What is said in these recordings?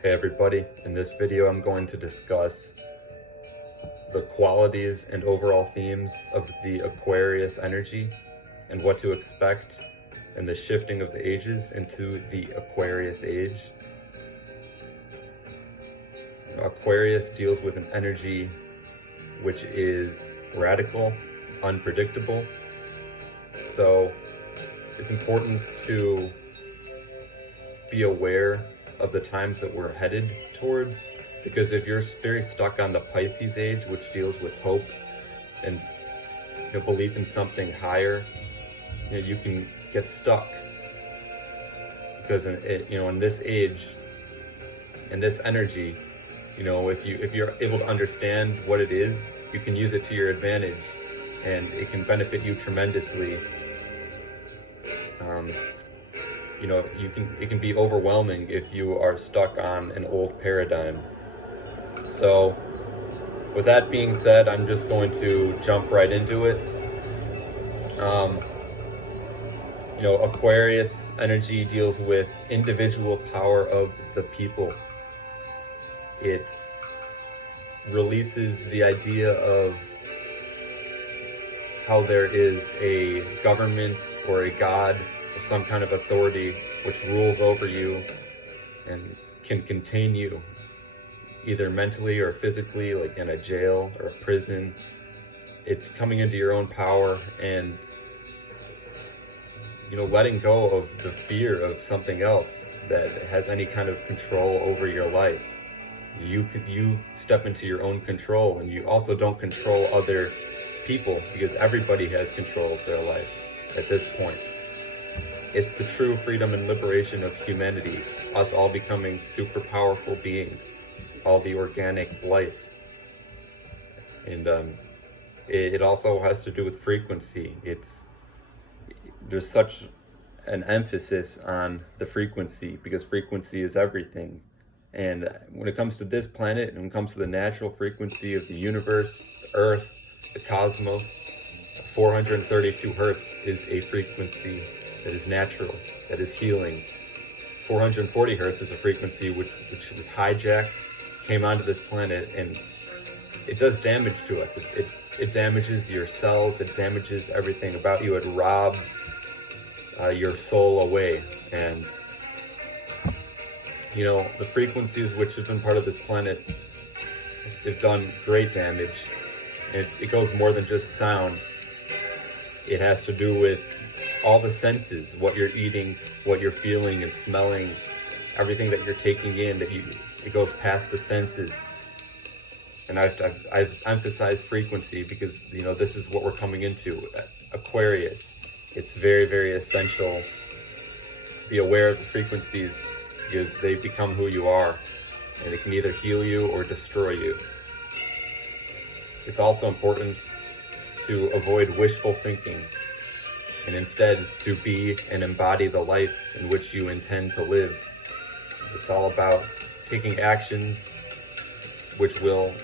Hey everybody, in this video I'm going to discuss the qualities and overall themes of the Aquarius energy and what to expect in the shifting of the ages into the Aquarius age. Aquarius deals with an energy which is radical, unpredictable, so it's important to be aware of the times that we're headed towards, because if you're very stuck on the Pisces age, which deals with hope and belief in something higher, you can get stuck, because in this age, in this energy, if you're able to understand what it is, you can use it to your advantage and it can benefit you tremendously. It can be overwhelming if you are stuck on an old paradigm. So with that being said, I'm just going to jump right into it. Aquarius energy deals with individual power of the people. It releases the idea of how there is a government or a god or some kind of authority which rules over you and can contain you either mentally or physically, like in a jail or a prison. It's coming into your own power and letting go of the fear of something else that has any kind of control over your life. You step into your own control, and you also don't control other people, because everybody has control of their life at this point. It's the true freedom and liberation of humanity, us all becoming super powerful beings, all the organic life. And it also has to do with frequency. There's such an emphasis on the frequency, because frequency is everything. And when it comes to this planet, and when it comes to the natural frequency of the universe, the earth, the cosmos, 432 hertz is a frequency that is natural, that is healing. 440 hertz is a frequency which was hijacked, came onto this planet, and it does damage to us. It damages your cells, it damages everything about you, it robs your soul away. And the frequencies which have been part of this planet, they've done great damage. And it goes more than just sound. It has to do with all the senses, what you're eating, what you're feeling and smelling, everything that you're taking in, it goes past the senses. And I've emphasized frequency because, this is what we're coming into. Aquarius, it's very, very essential to be aware of the frequencies, because they become who you are, and it can either heal you or destroy you. It's also important to avoid wishful thinking, and instead to be and embody the life in which you intend to live. It's all about taking actions which will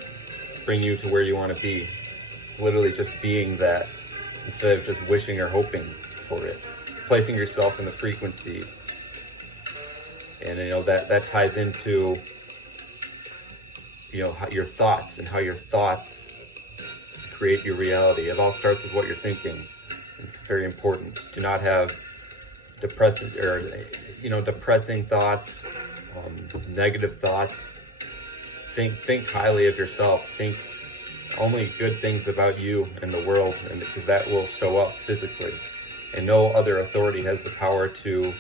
bring you to where you want to be. It's literally just being that, instead of just wishing or hoping for it. Placing yourself in the frequency. And that ties into your thoughts, and how your thoughts create your reality. It all starts with what you're thinking. It's very important. Do not have depressing thoughts, negative thoughts. Think highly of yourself. Think only good things about you and the world, and because that will show up physically. And no other authority has the power to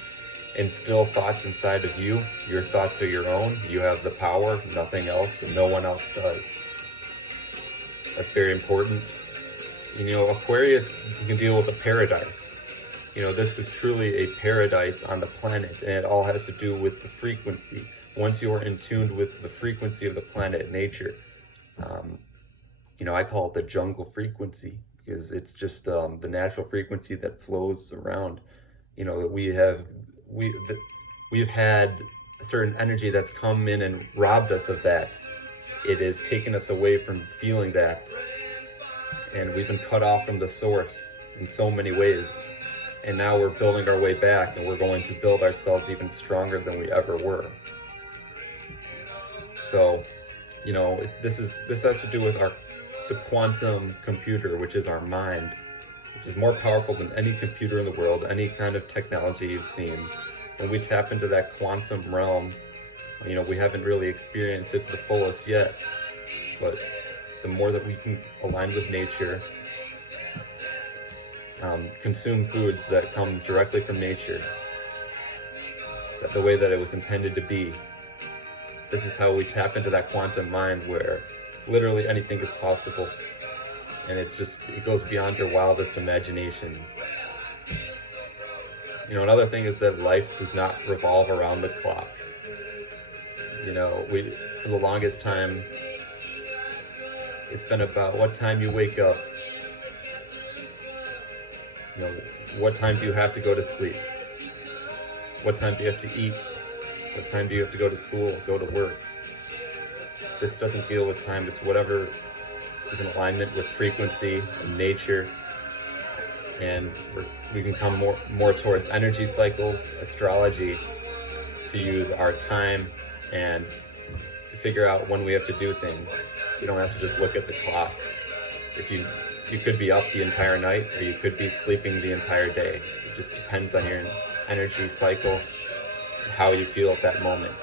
instill thoughts inside of you. Your thoughts are your own. You have the power, nothing else, and no one else does. That's very important. Aquarius can deal with a paradise. This is truly a paradise on the planet, and it all has to do with the frequency. Once you are in tune with the frequency of the planet, nature, I call it the jungle frequency, because it's just the natural frequency that flows around. We've had a certain energy that's come in and robbed us of that. It has taken us away from feeling that, and we've been cut off from the source in so many ways. And now we're building our way back, and we're going to build ourselves even stronger than we ever were. So, this has to do with the quantum computer, which is our mind, which is more powerful than any computer in the world, any kind of technology you've seen. When we tap into that quantum realm, we haven't really experienced it to the fullest yet, but the more that we can align with nature, consume foods that come directly from nature, the way that it was intended to be. This is how we tap into that quantum mind where literally anything is possible, and it goes beyond your wildest imagination. Another thing is that life does not revolve around the clock. For the longest time, it's been about what time you wake up. What time do you have to go to sleep? What time do you have to eat? What time do you have to go to school, go to work? This doesn't deal with time. It's whatever is in alignment with frequency and nature. And we can come more towards energy cycles, astrology, to use our time and to figure out when we have to do things. You don't have to just look at the clock. If you could be up the entire night, or you could be sleeping the entire day. It just depends on your energy cycle, how you feel at that moment.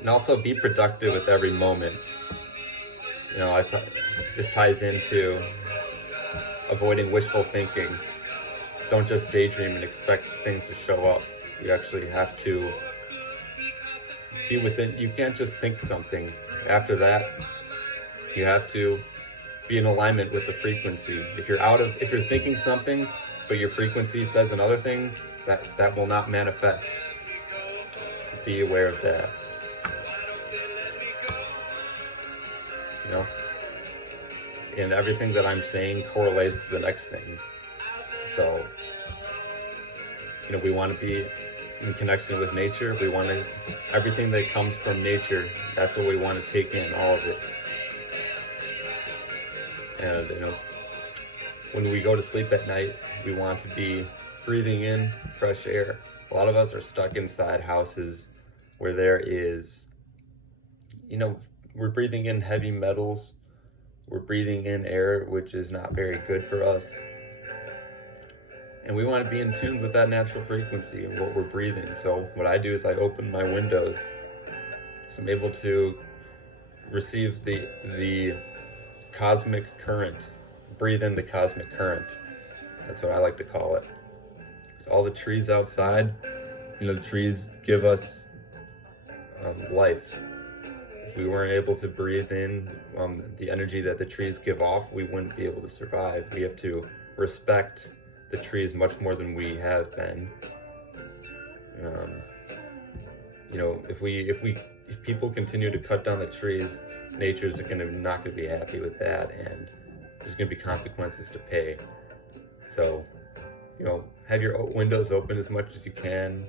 And also be productive with every moment. This ties into avoiding wishful thinking. Don't just daydream and expect things to show up. You actually have to be within. You can't just think something. After that, you have to be in alignment with the frequency. If you're thinking something, but your frequency says another thing, that will not manifest. So be aware of that. And everything that I'm saying correlates to the next thing. So, we want to be in connection with nature. We want everything that comes from nature. That's what we want to take in, all of it. And, when we go to sleep at night, we want to be breathing in fresh air. A lot of us are stuck inside houses where there is, we're breathing in heavy metals. We're breathing in air, which is not very good for us. And we want to be in tune with that natural frequency and what we're breathing. So what I do is I open my windows, so I'm able to receive the cosmic current, breathe in the cosmic current. That's what I like to call it. So all the trees outside, the trees give us life. If we weren't able to breathe in the energy that the trees give off, we wouldn't be able to survive. We have to respect the trees much more than we have been. If people continue to cut down the trees, nature's not going to be happy with that, and there's going to be consequences to pay. So, have your windows open as much as you can.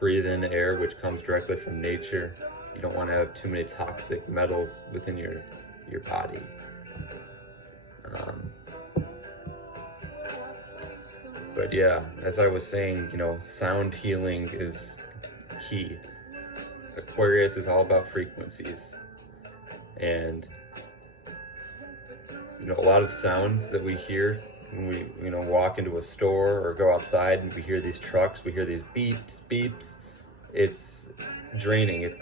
Breathe in air which comes directly from nature. You don't want to have too many toxic metals within your body. But yeah, as I was saying, sound healing is key. Aquarius is all about frequencies. And, a lot of sounds that we hear when we, walk into a store or go outside and we hear these trucks, we hear these beeps. It's draining. It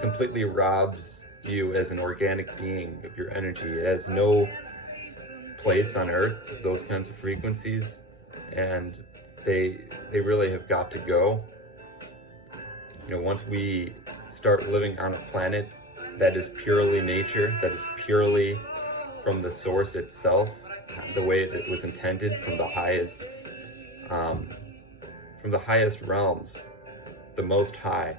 completely robs you as an organic being of your energy. It has no place on earth, those kinds of frequencies, and they really have got to go. Once we start living on a planet that is purely nature, that is purely from the source itself, the way it was intended, from the highest realms, the Most High.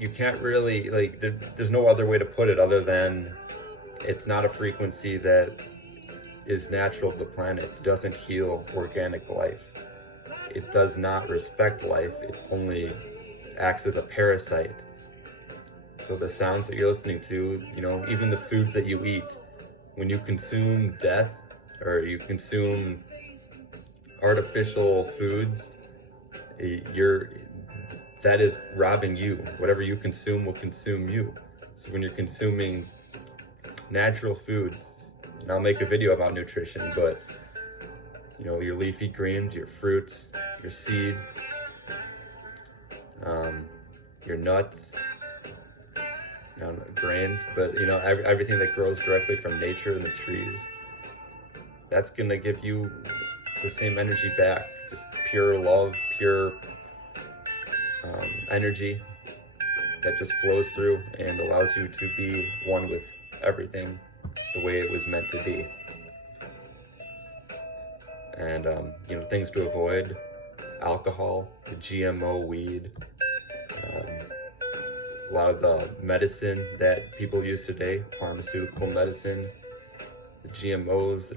You can't really, there's no other way to put it other than it's not a frequency that is natural to the planet. It doesn't heal organic life. It does not respect life. It only acts as a parasite. So the sounds that you're listening to, even the foods that you eat, when you consume death or you consume artificial foods, that is robbing you. Whatever you consume will consume you. So when you're consuming natural foods, and I'll make a video about nutrition, but your leafy greens, your fruits, your seeds, your nuts, grains, but everything that grows directly from nature and the trees, that's gonna give you the same energy back. Just pure love, pure energy that just flows through and allows you to be one with everything the way it was meant to be. And things to avoid: alcohol, the GMO weed, a lot of the medicine that people use today, pharmaceutical medicine, the GMOs, the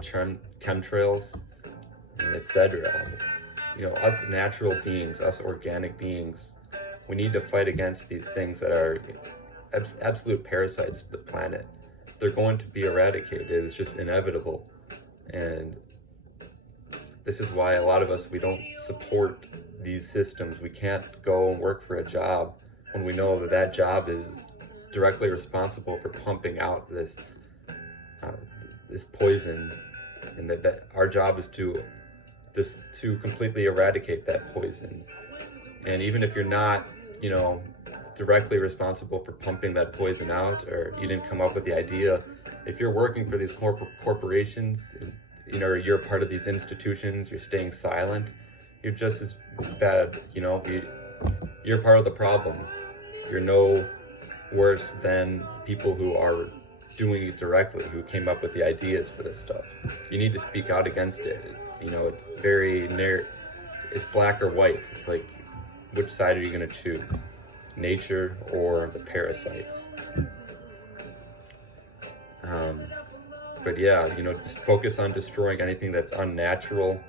chemtrails, etc. Us natural beings, us organic beings, we need to fight against these things that are absolute parasites to the planet. They're going to be eradicated. It's just inevitable. And this is why a lot of us, we don't support these systems. We can't go and work for a job when we know that that job is directly responsible for pumping out this poison, and that our job is to completely eradicate that poison. And even if you're not, directly responsible for pumping that poison out, or you didn't come up with the idea, if you're working for these corporations, you're part of these institutions, you're staying silent, you're just as bad. You're part of the problem. You're no worse than people who are doing it directly, who came up with the ideas for this stuff. You need to speak out against it. It's very it's black or white. It's like, which side are you going to choose? Nature or the parasites? But yeah, just focus on destroying anything that's unnatural,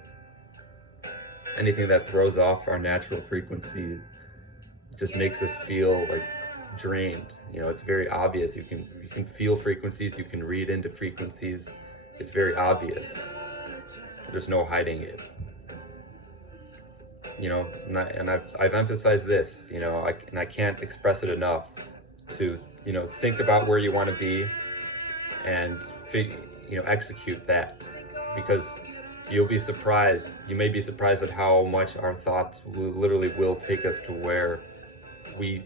anything that throws off our natural frequency, just makes us feel like drained. It's very obvious. You can feel frequencies, you can read into frequencies. It's very obvious. There's no hiding it. And I've emphasized this, and I can't express it enough, to think about where you want to be and execute that, because you'll be surprised. You may be surprised at how much our thoughts literally will take us to where we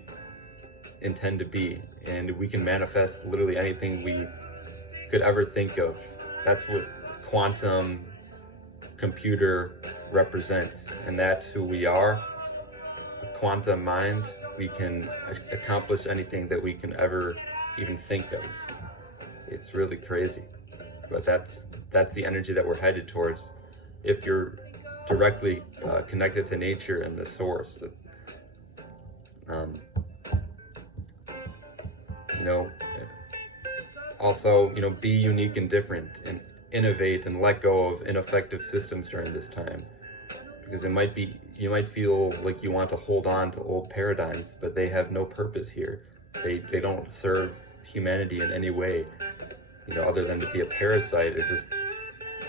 intend to be, and we can manifest literally anything we could ever think of. That's what quantum computer represents, and that's who we are. A quantum mind. We can accomplish anything that we can ever even think of. It's really crazy, but that's the energy that we're headed towards if you're directly connected to nature and the source. Also, be unique and different, and innovate and let go of ineffective systems during this time, because you might feel like you want to hold on to old paradigms, but they have no purpose here. They don't serve humanity in any way, other than to be a parasite or just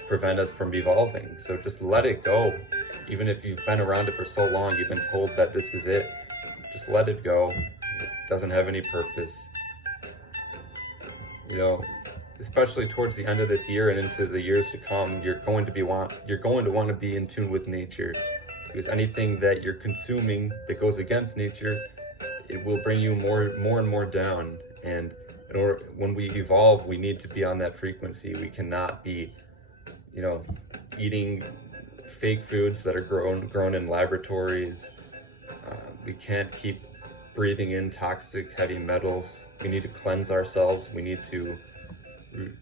prevent us from evolving. So just let it go. Even if you've been around it for so long, you've been told that this is it, just let it go. It doesn't have any purpose. Especially towards the end of this year and into the years to come, you're going to want to be in tune with nature, because anything that you're consuming that goes against nature, it will bring you more and more down. And when we evolve, we need to be on that frequency. We cannot be, eating fake foods that are grown in laboratories. We can't keep breathing in toxic heavy metals. We need to cleanse ourselves. We need to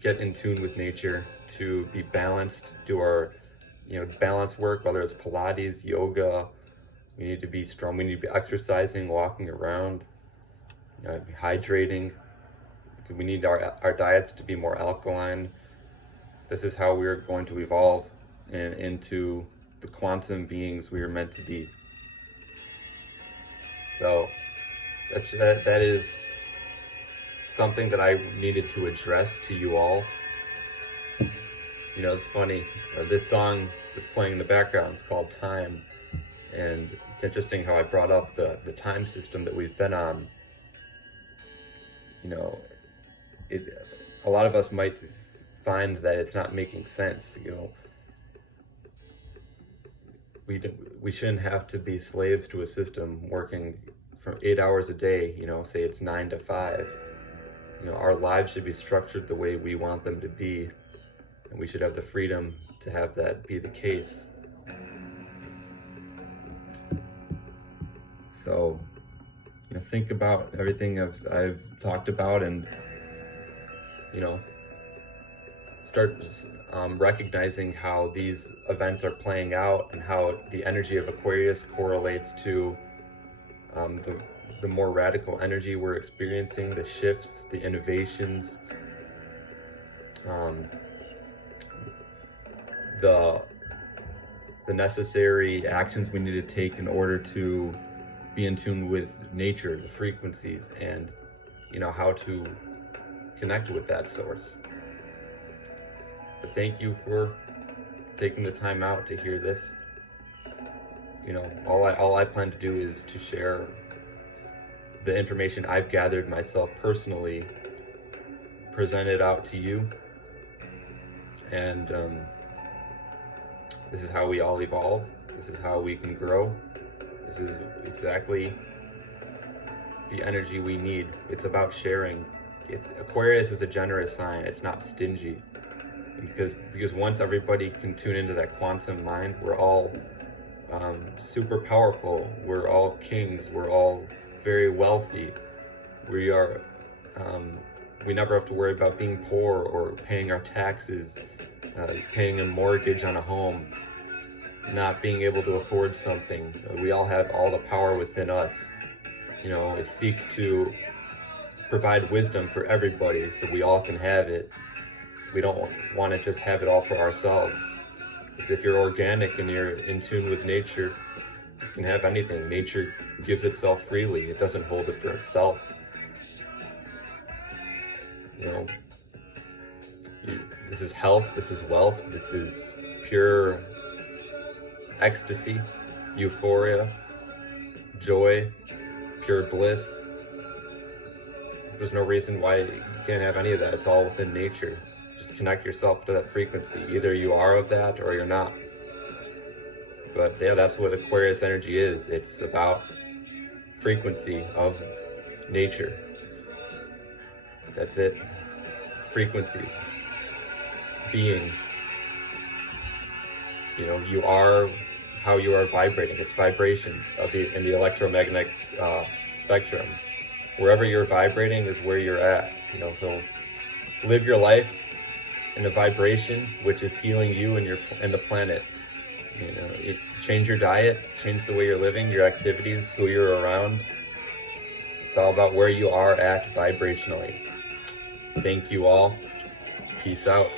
get in tune with nature to be balanced, do our balance work, whether it's Pilates, yoga. We need to be strong. We need to be exercising, walking around, hydrating. We need our diets to be more alkaline. This is how we're going to evolve into the quantum beings we are meant to be. So that is something that I needed to address to you all. You know, it's funny. This song that's playing in the background is called Time. And it's interesting how I brought up the time system that we've been on. You know, a lot of us might find that it's not making sense. You know, we shouldn't have to be slaves to a system working from 8 hours a day. You know, say it's 9 to 5. You know, our lives should be structured the way we want them to be, and we should have the freedom to have that be the case. So, you know, think about everything I've talked about, and, you know, start recognizing how these events are playing out and how the energy of Aquarius correlates to the more radical energy we're experiencing, the shifts, the innovations, the necessary actions we need to take in order to be in tune with nature, the frequencies, and, you know, how to connect with that source. But thank you for taking the time out to hear this. You know, all I plan to do is to share the information I've gathered myself personally, present it out to you, and this is how we all evolve. This is how we can grow. This is exactly the energy we need. It's about sharing. Aquarius is a generous sign. It's not stingy. Because once everybody can tune into that quantum mind, we're all super powerful. We're all kings. We're all very wealthy. We are. We never have to worry about being poor or paying our taxes, paying a mortgage on a home, not being able to afford something. We all have all the power within us. You know, it seeks to provide wisdom for everybody so we all can have it. We don't want to just have it all for ourselves. Because if you're organic and you're in tune with nature, you can have anything. Nature gives itself freely. It doesn't hold it for itself. You know, this is health, this is wealth, this is pure ecstasy, euphoria, joy, pure bliss. There's no reason why you can't have any of that. It's all within nature. Just connect yourself to that frequency. Either you are of that or you're not. But yeah, that's what Aquarius energy is. It's about frequency of nature. That's it. Frequencies. Being. You know, you are how you are vibrating. It's vibrations in the electromagnetic spectrum. Wherever you're vibrating is where you're at. You know, so live your life in a vibration which is healing you and the planet. You know, change your diet, change the way you're living, your activities, who you're around. It's all about where you are at vibrationally. Thank you all. Peace out.